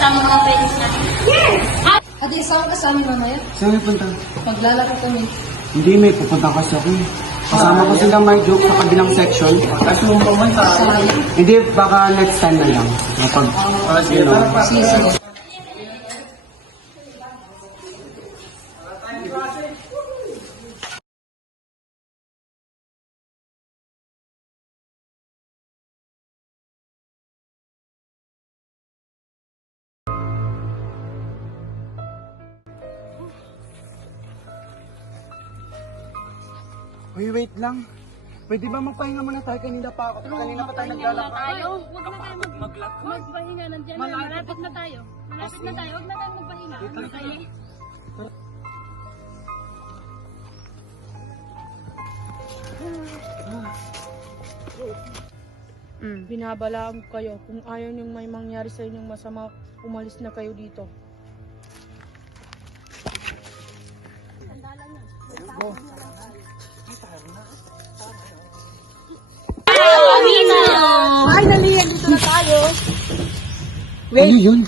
kasama mga friends natin. Yes! Ate, saan ka sa amin mamaya? Saan may punta? Maglalaro kami. Hindi, may pupunta kasi ako. Kasama ko sila may joke sa kabilang section. Kasi yung pumunta. Hindi, baka next time na lang. Kapag, Sige, Sige, sige. Uy, wait lang. Pwede ba magpahinga muna tayo? Kanina pa tayo naglalakad. Tayo, huwag na tayo magpahinga. Nandiyan na, malapit na tayo. Malapit na tayo, huwag na tayo magpahinga. Okay? Binabalaan ko kayo, kung ayaw niyong may mangyari sa inyong masama, umalis na kayo dito. Finally, dito na tayo. Ano yun?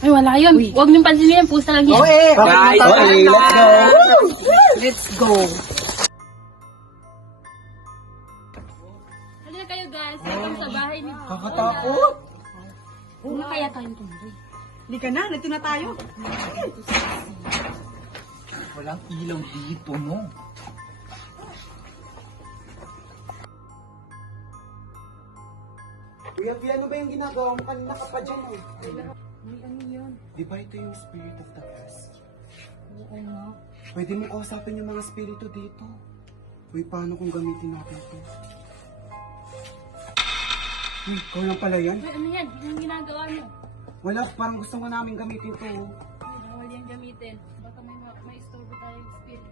Ay, wala yun. Huwag niyong pansinin yan, pusa lang yan. Guys, okay, let's go. Let's go. Halina kayo guys, welcome sa bahay ni... Kakatakot. Una kaya tayong tumuloy. Hindi ka na, nandito na tayo. Walang ilaw dito, no? Kuya, ano ba yung ginagawa mo? Kanina ka pa dyan eh. Di ba ito yung spirit of the past? Oo nga. Pwede mo kausapin yung mga spirito dito. Uy, paano kung gamitin natin ito? Uy, ikaw lang pala yan? Ay, ano yan? Yung ginagawa niyo. Wala, parang gusto nga namin gamitin ito. Oh. Ay, bawal yan gamitin. Baka may istorbo tayong spirit.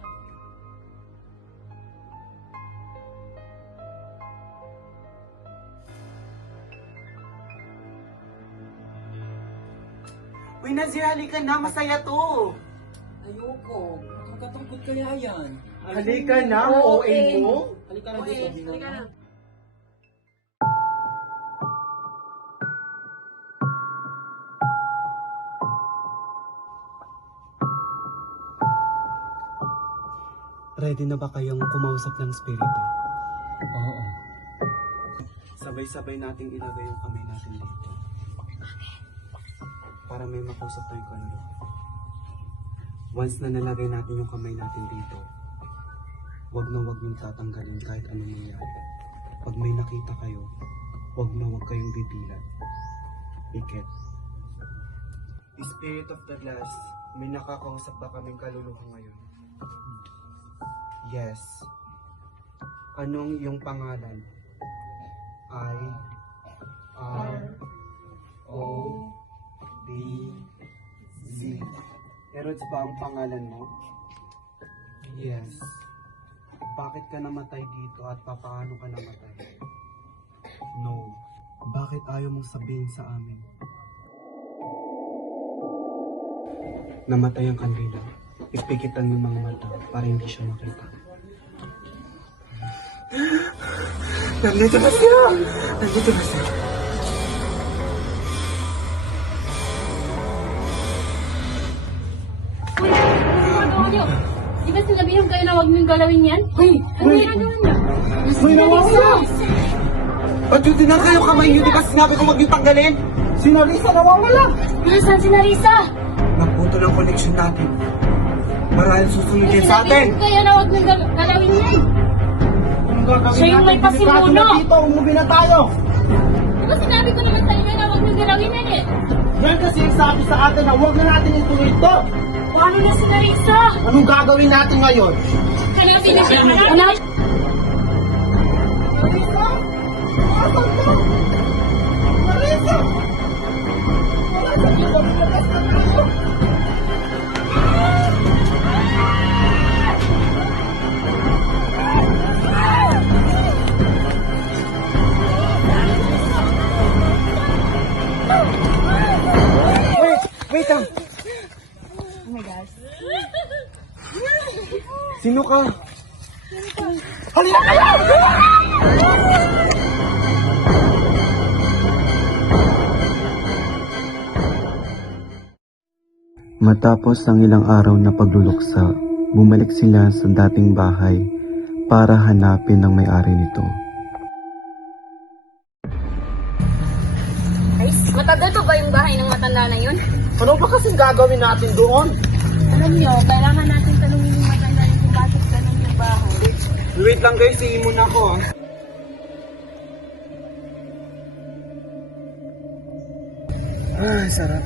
Uy, Nazir, halika na. Masaya to. Ayoko. Nakakatungkot kaya yan. Halika na, OA mo. Halika na dito. Halika na. Ready na ba kayong kumausap ng spirito? Oo. Sabay-sabay nating ilagay yung kamay natin dito. Para may makausap tayong kanilo. Once na nalagay natin yung kamay natin dito, wag na wag yung tatanggalin kahit anong mangyari. Pag may nakita kayo, wag na wag kayong bibilan. Ikit. Spirit of the glass, may nakakausap ba kaming kaluluha ngayon? Yes. Anong iyong pangalan? I R O D Z. Erods ba ang pangalan mo? Yes. Bakit ka namatay dito at papaano ka namatay? No. Bakit ayaw mong sabihin sa amin? Namatay ang kandila. Ipikitan yung mga mata para hindi siya makita. Nandito na siya! Nandito na siya! Uy, ano ginagawa niyo? Di ba sinabihan kayo na huwag niyong galawin yan? Uy! Ano ginagawa niyo? Uy, nawawala! Ba't yun din ang kayo kamay niyo? Di ba sinabi ko huwag niyo tanggalin? Si Narisa nawawala! Nasaan si Narisa? Naputo ng connection natin. Marahil susunod yan sa atin! Sinabihan kayo na huwag niyong galawin yan. Siya yung may pasimuno. Umuwi na tayo! Di ba sinabi ko naman sa inyo na huwag niyong galawin yan eh? Yan kasi yung sabi sa atin na huwag na natin ituloy ito! Paano na si Narisa? Anong gagawin natin ngayon? Hanapin na siya. Hanapin. Wait lang! Oh my gosh. Sino ka? Halika kayo! Matapos ang ilang araw na pagluluksa, bumalik sila sa dating bahay para hanapin ang may-ari nito. Ay, matagal pa ba yung bahay ng matanda na yun? Ano ba kasing gagawin natin doon? Alam niyo, kailangan natin tanungin yung matanda yun kung bakit ganun yung bahay. Wait lang guys, iin muna ako ah. Ay, sarap.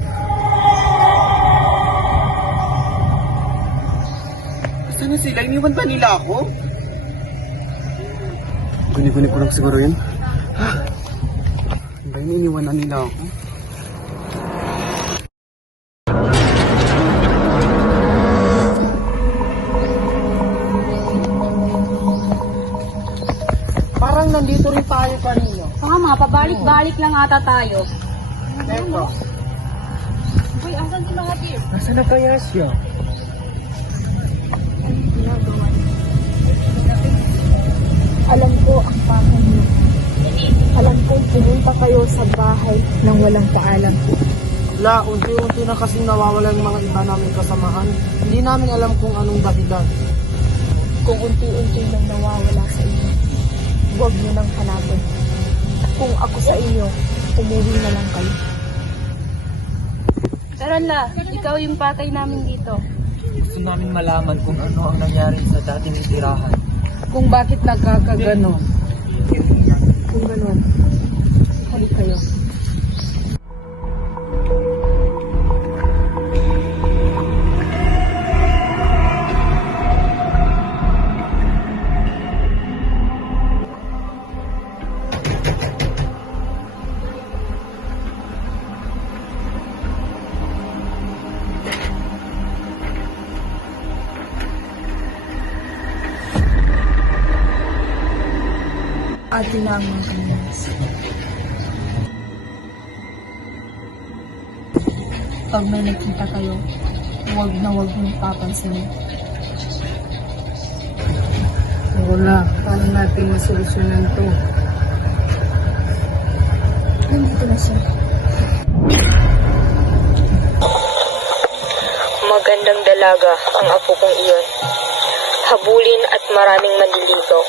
Saan na sila? Iniwan ba nila ako? Guni-guni ko lang siguro yun. Ba, iniwan na nila ako? Parang nandito rin tayo kanina. Tama, pabalik-balik lang ata tayo. Eto, Uy, asan si mga tis? nasaan na kaya siya? Alam ko ang bahay niyo. Alam kong pumunta kayo sa bahay nang walang paalam. Wala, unti-unti na kasing nawawala yung mga iba namin kasamahan. Hindi namin alam kung anong dahilan. Kung unti-unti nang nawawala sa inyo, huwag niyo nang hanapin. Kung ako sa inyo, umuwi na lang kayo. Taranla, ikaw yung patay namin dito. Gusto namin malaman kung ano ang nangyari sa dating tirahan. Kung bakit nagkakagano. Kung ganun, halik kayo. Atin na ang mga kanyas. Pag may nakita kayo, huwag na huwag mong papansinin. Wala, paano natin masolusyonan to? Nandito na siya. Magandang dalaga ang apo kong iyon. Habulin at maraming manliligaw.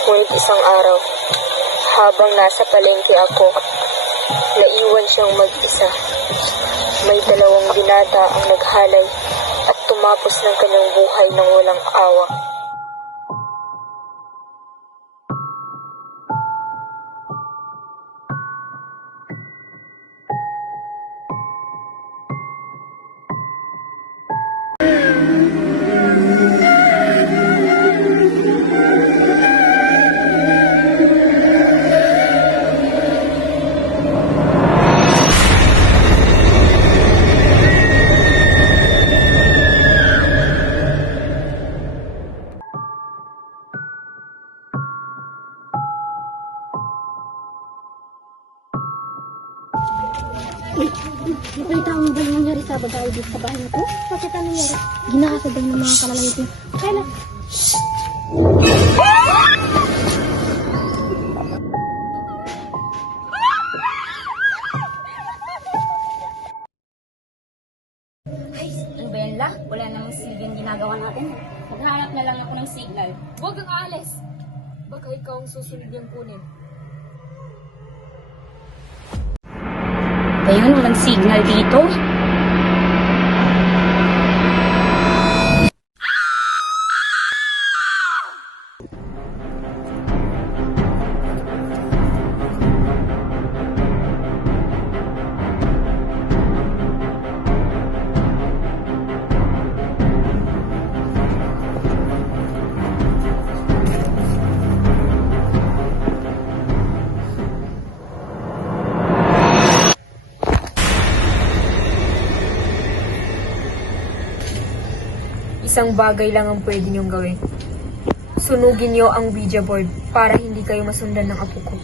Ngunit isang araw, habang nasa palengke ako, naiwan siyang mag-isa. May 2 binata ang naghalay at tumapos ng kanyang buhay ng walang awa. Nakita mo ba yung nangyari sa babae dito sa bahay nito? Bakit ano nangyari? Ginakasabay ng mga kalalangit niya. Kailan? Ay, ano ba yan, La? Wala namang silbing ginagawa natin. Maghanap na lang ako ng signal. Huwag kang aalis. Baka ikaw ang susunod niyang kunin. Ayun, walang signal dito. Isang bagay lang ang pwede niyong gawin. Sunugin niyo ang Ouija board para hindi kayo masundan ng apo ko.